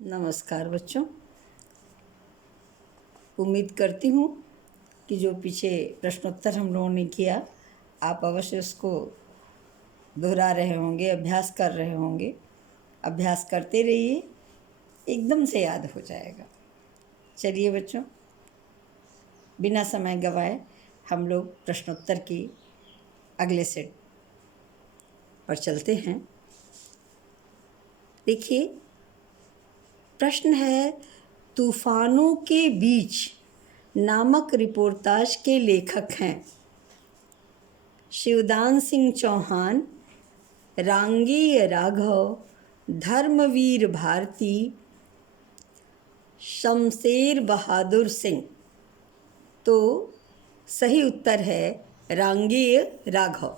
नमस्कार बच्चों। उम्मीद करती हूँ कि जो पीछे प्रश्नोत्तर हम लोगों ने किया आप अवश्य उसको दोहरा रहे होंगे, अभ्यास कर रहे होंगे। अभ्यास करते रहिए, एकदम से याद हो जाएगा। चलिए बच्चों, बिना समय गवाए हम लोग प्रश्नोत्तर की अगले सेट पर चलते हैं। देखिए, प्रश्न है, तूफानों के बीच नामक रिपोर्टाज के लेखक हैं शिवदान सिंह चौहान, रांगेय राघव, धर्मवीर भारती, शमशेर बहादुर सिंह। तो सही उत्तर है रांगेय राघव।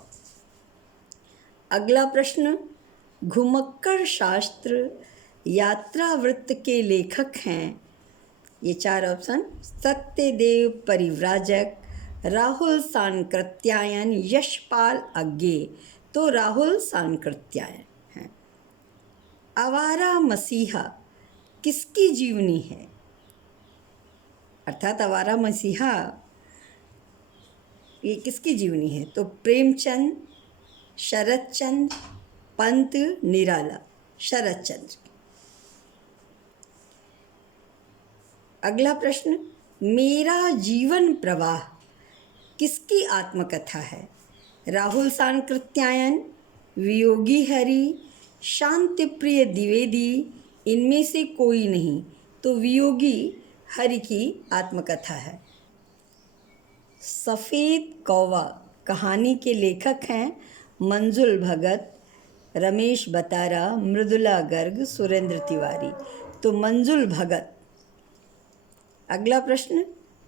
अगला प्रश्न, घुमक्कड़ शास्त्र यात्रा वृत्त के लेखक हैं, ये चार ऑप्शन, सत्यदेव परिव्राजक, राहुल सांकृत्यायन, यशपाल अज्ञे। तो राहुल सांकृत्यायन हैं। आवारा मसीहा किसकी जीवनी है? अर्थात आवारा मसीहा ये किसकी जीवनी है? तो प्रेमचंद, शरतचंद्र, पंत, निराला। शरतचंद्र। अगला प्रश्न, मेरा जीवन प्रवाह किसकी आत्मकथा है? राहुल सांकृत्यायन, वियोगी हरि, शांतिप्रिय द्विवेदी, इनमें से कोई नहीं। तो वियोगी हरि की आत्मकथा है। सफ़ेद कौवा कहानी के लेखक हैं मंजुल भगत, रमेश बतारा, मृदुला गर्ग, सुरेंद्र तिवारी। तो मंजुल भगत। अगला प्रश्न,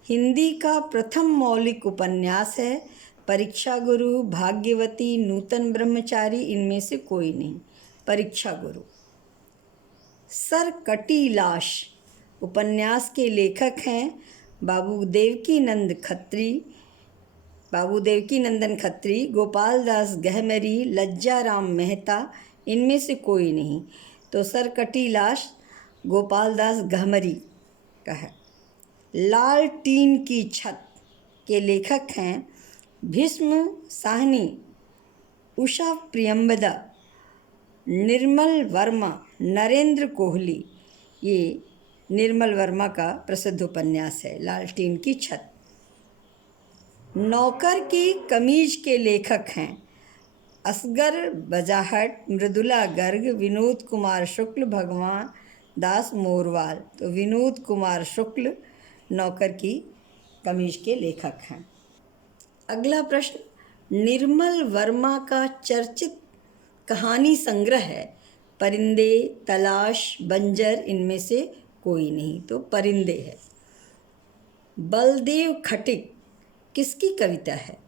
हिंदी का प्रथम मौलिक उपन्यास है परीक्षा गुरु, भाग्यवती, नूतन ब्रह्मचारी, इनमें से कोई नहीं। परीक्षा गुरु। सर कटी लाश उपन्यास के लेखक हैं बाबू देवकीनंदन खत्री, गोपाल दास गहमरी, लज्जाराम मेहता, इनमें से कोई नहीं। तो सर कटी लाश गोपाल दास गहमरी का है। लाल टीन की छत के लेखक हैं भीष्म साहनी, उषा प्रियंबदा, निर्मल वर्मा, नरेंद्र कोहली। ये निर्मल वर्मा का प्रसिद्ध उपन्यास है लाल टीन की छत। नौकर की कमीज के लेखक हैं असगर बजाहट, मृदुला गर्ग, विनोद कुमार शुक्ल, भगवान दास मोरवाल। तो विनोद कुमार शुक्ल नौकर की कमीज के लेखक हैं। अगला प्रश्न, निर्मल वर्मा का चर्चित कहानी संग्रह है परिंदे, तलाश, बंजर, इनमें से कोई नहीं। तो परिंदे है। बलदेव खटिक किसकी कविता है?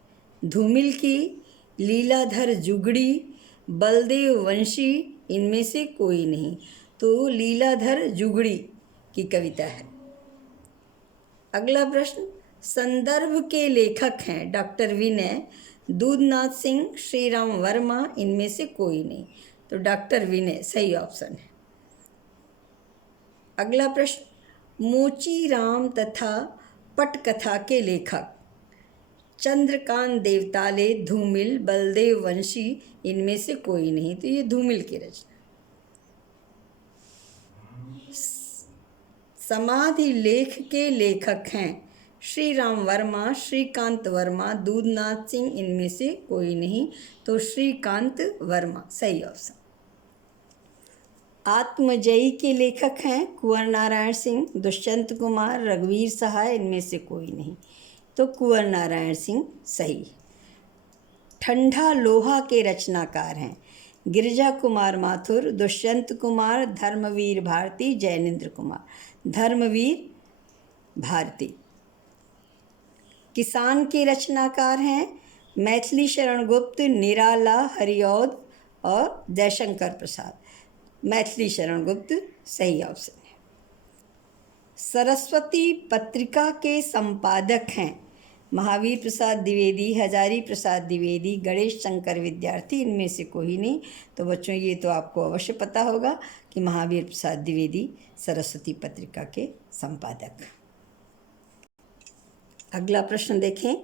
धूमिल की, लीलाधर जुगड़ी, बलदेव वंशी, इनमें से कोई नहीं। तो लीलाधर जुगड़ी की कविता है। अगला प्रश्न, संदर्भ के लेखक हैं डॉक्टर विनय, दूधनाथ सिंह, श्रीराम वर्मा, इनमें से कोई नहीं। तो डॉक्टर विनय सही ऑप्शन है। अगला प्रश्न, मोचीराम तथा पटकथा के लेखक चंद्रकांत देवताले, धूमिल, बलदेव वंशी, इनमें से कोई नहीं। तो ये धूमिल की रचना। समाधि लेख के लेखक हैं श्रीराम वर्मा, श्रीकांत वर्मा, दूधनाथ सिंह, इनमें से कोई नहीं। तो श्रीकांत वर्मा सही ऑप्शन। आत्मजयी के लेखक हैं कुंवर नारायण सिंह, दुष्यंत कुमार, रघुवीर सहाय, इनमें से कोई नहीं। तो कुंवर नारायण सिंह सही। ठंडा लोहा के रचनाकार हैं गिरिजा कुमार माथुर, दुष्यंत कुमार, धर्मवीर भारती, जैनेन्द्र कुमार। धर्मवीर भारती। किसान के रचनाकार हैं मैथिली शरण गुप्त, निराला, हरिऔध और जयशंकर प्रसाद। मैथिली शरण गुप्त सही ऑप्शन है। सरस्वती पत्रिका के संपादक हैं महावीर प्रसाद द्विवेदी, हजारी प्रसाद द्विवेदी, गणेश शंकर विद्यार्थी, इनमें से कोई नहीं। तो बच्चों ये तो आपको अवश्य पता होगा कि महावीर प्रसाद द्विवेदी सरस्वती पत्रिका के संपादक। अगला प्रश्न देखें।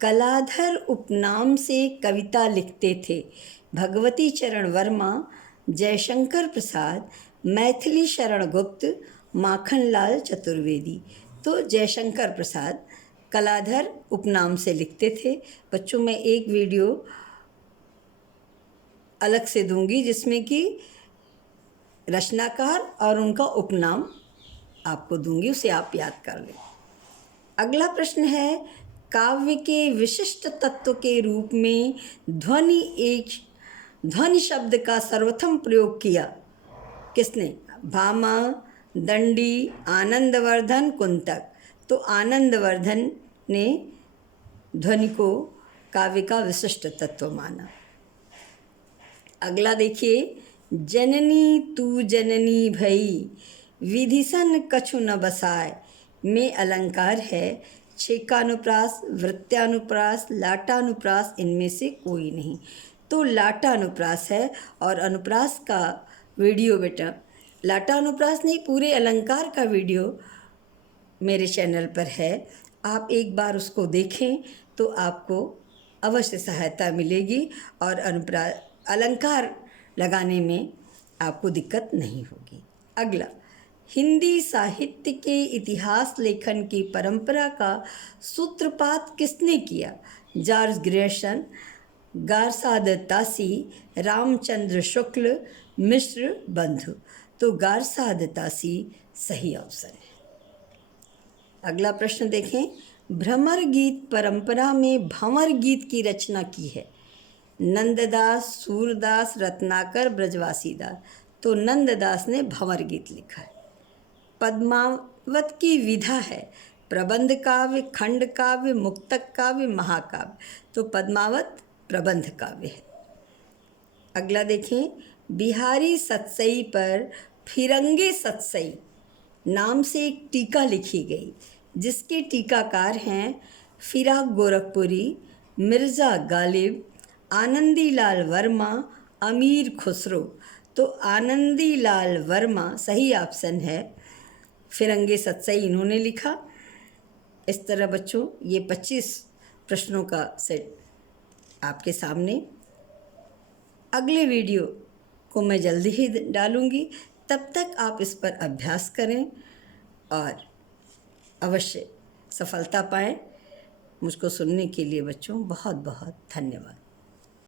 कलाधर उपनाम से कविता लिखते थे भगवती चरण वर्मा, जयशंकर प्रसाद, मैथिली शरण गुप्त, माखनलाल चतुर्वेदी। तो जयशंकर प्रसाद कलाधर उपनाम से लिखते थे। बच्चों मैं एक वीडियो अलग से दूंगी जिसमें कि रचनाकार और उनका उपनाम आपको दूंगी, उसे आप याद कर लें। अगला प्रश्न है, काव्य के विशिष्ट तत्व के रूप में ध्वनि शब्द का सर्वप्रथम प्रयोग किया किसने? भामा, दंडी, आनंदवर्धन, कुंतक। तो आनंदवर्धन ने ध्वनि को काव्य का विशिष्ट तत्व माना। अगला देखिए, जननी तू जननी भई, विधिसन कछु न बसाए में अलंकार है छेकानुप्रास, वृत्त्यानुप्रास, लाटानुप्रास, इनमें से कोई नहीं। तो लाटानुप्रास है। और अनुप्रास का वीडियो बेटा, लाटानुप्रास नहीं, पूरे अलंकार का वीडियो मेरे चैनल पर है। आप एक बार उसको देखें तो आपको अवश्य सहायता मिलेगी और अलंकार लगाने में आपको दिक्कत नहीं होगी। अगला, हिंदी साहित्य के इतिहास लेखन की परंपरा का सूत्रपात किसने किया? जॉर्ज ग्रेशन, गारसाद तासी, रामचंद्र शुक्ल, मिश्र बंधु। तो गारसाद तासी सही ऑप्शन है। अगला प्रश्न देखें, भ्रमर गीत परंपरा में भंवर गीत की रचना की है नंददास, सूरदास, रत्नाकर, ब्रजवासी दास। तो नंददास ने भंवर गीत लिखा है। पद्मावत की विधा है प्रबंध काव्य, खंड काव्य, मुक्तक काव्य, महाकाव्य। तो पद्मावत प्रबंध काव्य है। अगला देखें, बिहारी सतसई पर फिरंगे सतसई नाम से एक टीका लिखी गई जिसके टीकाकार हैं फिराक गोरखपुरी, मिर्ज़ा गालिब, आनंदी लाल वर्मा, अमीर खुसरो। तो आनंदी लाल वर्मा सही ऑप्शन है। फिरंगे सतसई इन्होंने लिखा। इस तरह बच्चों ये 25 प्रश्नों का सेट आपके सामने। अगले वीडियो को मैं जल्दी ही डालूँगी, तब तक आप इस पर अभ्यास करें और अवश्य सफलता पाएं। मुझको सुनने के लिए बच्चों बहुत बहुत धन्यवाद।